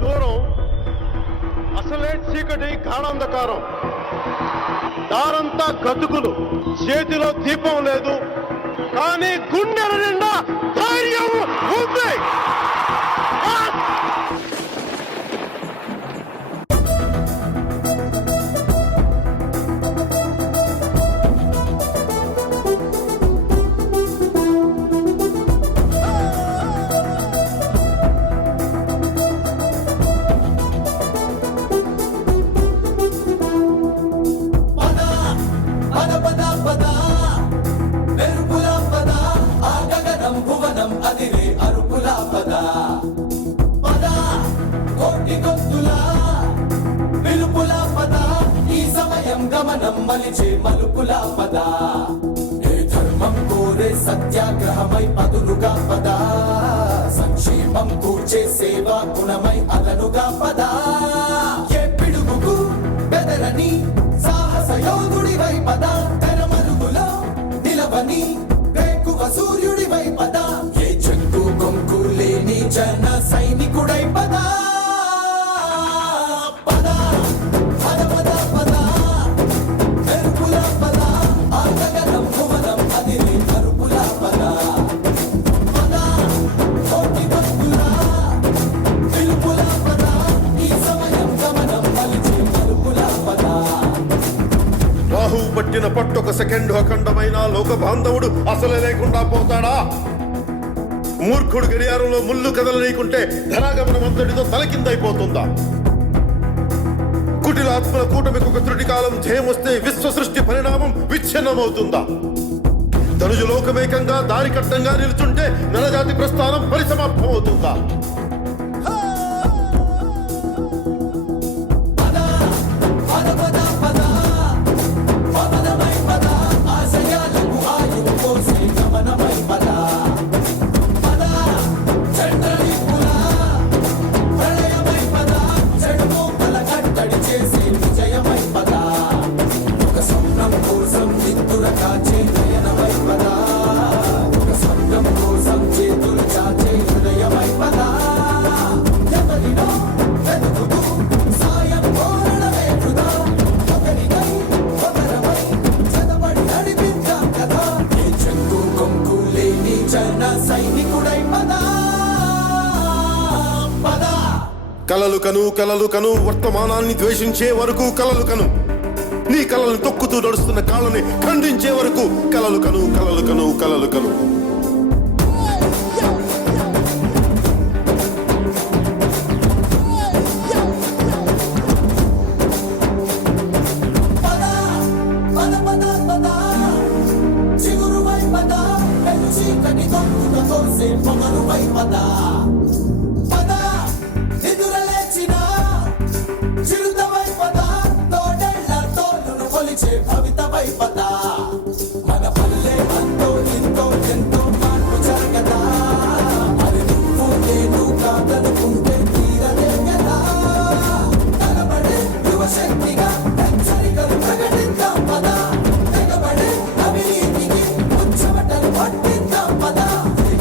దూరం అసలే చీకటి గాఢాంధకారం, దారంతా గతుకులు, చేతిలో దీపం లేదు, కానీ గుండెల నిండా ధైర్యం ఉంది. గమనం మలిచే మలుపులా పద, ఏ ధర్మం కోరే సత్యాగ్రహమై పదులుగా పద, సంక్షేమం కూర్చే సేవా గుణమై అదనుగా పద, ఏ పిడుగుకు బెదరని సాహస యోధుడివై పద, తెరమరుగులో నిలవని వేకువ సూర్యుడివై పద, ఏ చెక్కు కొంకు లేని జన సైనికుడై పద. పట్టిన పట్టొక సెకండ్ అఖండమైన లోక బాంధవుడు అసలే లేకుండా పోతాడా? మూర్ఖుడు గడియారంలో ముళ్ళు కదలనీకుంటే ధనాగమనం అంతటితో తలకిందైపోతుందా? కుటిలాత్మల కూటమికి ఒక త్రుటి కాలం ధ్యేయమొస్తే విశ్వ సృష్టి పరిణామం విచ్ఛిన్నమవుతుందా? ధనుజు లోకమేకంగా దారి కట్టంగా నిలుచుంటే నరజాతి ప్రస్థానం పరిసమాప్తమవుతుందా? కలలు కను వర్తమానాన్ని ద్వేషించే వరకు కలలు కను, నీ కలలను తొక్కుతూ నడుస్తున్న కాళ్ళని ఖండించే వరకు కలలు కను కలలు కను కలలు కను. మన పల్లె అంతో ఎంతో ఎంతో మార్పు జరగదా, అది నువ్వు నేను కాదనుకుంటే తీరలే కదా, తలబడే యువశక్తిగా హెచ్చరికలు ప్రకటిద్దాం పద, తెగబడే అవినీతికి ముచ్చమటలు పట్టిద్దాం పద,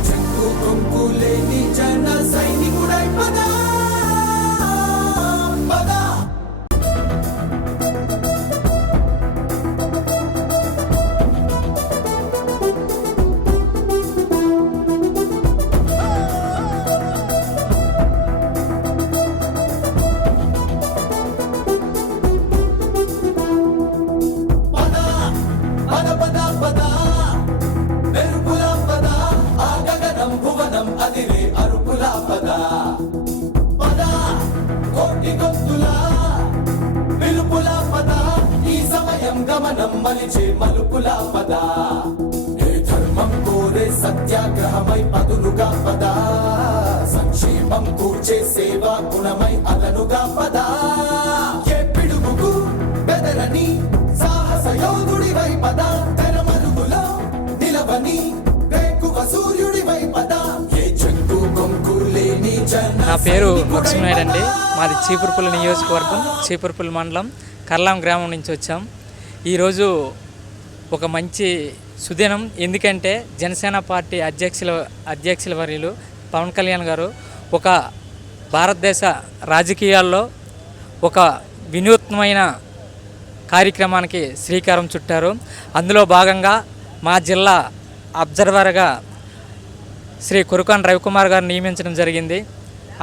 చెక్కు కొంకు లేని జన సైనికుడై పద. గమనం మలిచే మలుపులా పద, ఏ ధర్మం కోరే సత్యాగ్రహమై పదులుగా పద, సంక్షేమం కూర్చే సేవా గుణమై అదనుగా పద, ఏ పిడుగుకు బెదరని సాహస యోధుడివై పద, తెరమరుగులో నిలవని వేకువ సూర్యుడివై పద, ఏ చెక్కు కొంకు లేని జన. నా పేరు లక్ష్మీనాయుడు అండి. మాది చీపురుపల్లి నియోజకవర్గం, చీపురుపల్లి మండలం, కర్లాం గ్రామం నుంచి వచ్చాం. ఈరోజు ఒక మంచి సుదినం. ఎందుకంటే జనసేన పార్టీ అధ్యక్షుల వర్యులు పవన్ కళ్యాణ్ గారు ఒక భారతదేశ రాజకీయాల్లో ఒక వినూత్నమైన కార్యక్రమానికి శ్రీకారం చుట్టారు. అందులో భాగంగా మా జిల్లా అబ్జర్వర్గా శ్రీ కురకాన్ రవికుమార్ గారు నియమించడం జరిగింది.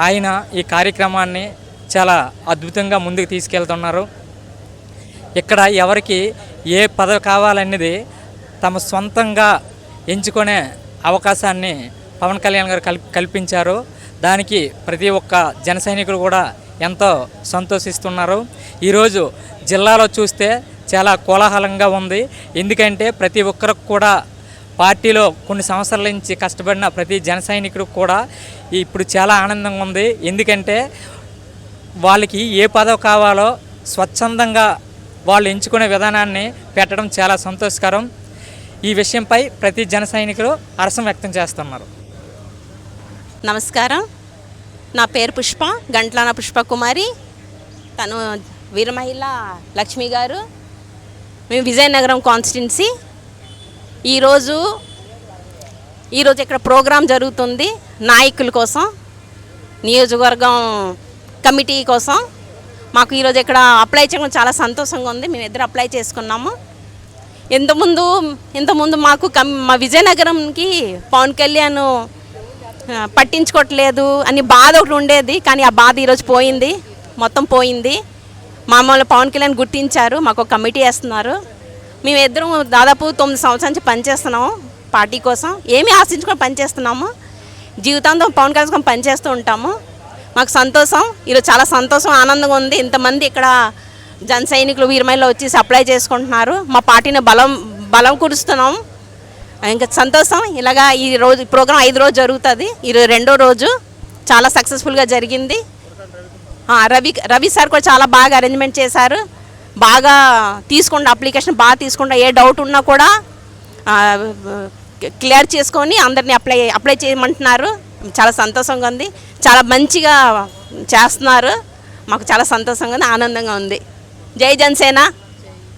ఆయన ఈ కార్యక్రమాన్ని చాలా అద్భుతంగా ముందుకు తీసుకెళ్తున్నారు. ఇక్కడ ఎవరికి ఏ పదవి కావాలనేది తమ సొంతంగా ఎంచుకునే అవకాశాన్ని పవన్ కళ్యాణ్ గారు కల్పించారు. దానికి ప్రతి ఒక్క జన సైనికులు కూడా ఎంతో సంతోషిస్తున్నారు. ఈరోజు జిల్లాలో చూస్తే చాలా కోలాహలంగా ఉంది. ఎందుకంటే ప్రతి ఒక్కరికి కూడా పార్టీలో కొన్ని సంవత్సరాల నుంచి కష్టపడిన ప్రతి జన సైనికుడికి కూడా ఇప్పుడు చాలా ఆనందంగా ఉంది. ఎందుకంటే వాళ్ళకి ఏ పదవి కావాలో స్వచ్ఛందంగా వాళ్ళు ఎంచుకునే విధానాన్ని పెట్టడం చాలా సంతోషకరం. ఈ విషయంపై ప్రతి జన సైనికులు హర్షం వ్యక్తం చేస్తున్నారు. నమస్కారం, నా పేరు పుష్ప, గంట్లాన పుష్పకుమారి. తను వీరమహిళ లక్ష్మి గారు. మేము విజయనగరం కాన్స్టిట్యున్సీ. ఈరోజు ఇక్కడ ప్రోగ్రాం జరుగుతుంది నాయకుల కోసం, నియోజకవర్గం కమిటీ కోసం. మాకు ఈరోజు ఇక్కడ అప్లై చేయడం చాలా సంతోషంగా ఉంది. మేము ఇద్దరు అప్లై చేసుకున్నాము. ఇంతకుముందు మాకు మా విజయనగరంకి పవన్ కళ్యాణ్ పట్టించుకోవట్లేదు అని బాధ ఒకటి ఉండేది. కానీ ఆ బాధ ఈరోజు పోయింది, మొత్తం పోయింది. మమ్మల్ని పవన్ కళ్యాణ్ గుర్తించారు, మాకు ఒక కమిటీ వేస్తున్నారు. మేము ఇద్దరం దాదాపు 9 సంవత్సరాల నుంచి పనిచేస్తున్నాము పార్టీ కోసం. ఏమీ ఆశించుకొని పనిచేస్తున్నాము. జీవితాంతం పవన్ కళ్యాణ్ కోసం పనిచేస్తూ ఉంటాము. మాకు సంతోషం, ఈరోజు చాలా సంతోషం, ఆనందంగా ఉంది. ఇంతమంది ఇక్కడ జన సైనికులు వీరమహిళలు వచ్చి అప్లై చేసుకుంటున్నారు. మా పార్టీని బలం కురుస్తున్నాం. ఇంకా సంతోషం. ఇలాగా ఈ ప్రోగ్రాం 5 రోజు జరుగుతుంది. ఈరోజు 2వ రోజు చాలా సక్సెస్ఫుల్గా జరిగింది. రవి సార్ కూడా చాలా బాగా అరేంజ్మెంట్ చేశారు. బాగా తీసుకుంటా, అప్లికేషన్ బాగా తీసుకుంటా. ఏ డౌట్ ఉన్నా కూడా క్లియర్ చేసుకొని అందరినీ అప్లై చేయమంటున్నారు. చాలా సంతోషంగా ఉంది. చాలా మంచిగా చేస్తున్నారు. మాకు చాలా సంతోషంగా ఉంది, ఆనందంగా ఉంది. జై జనసేన.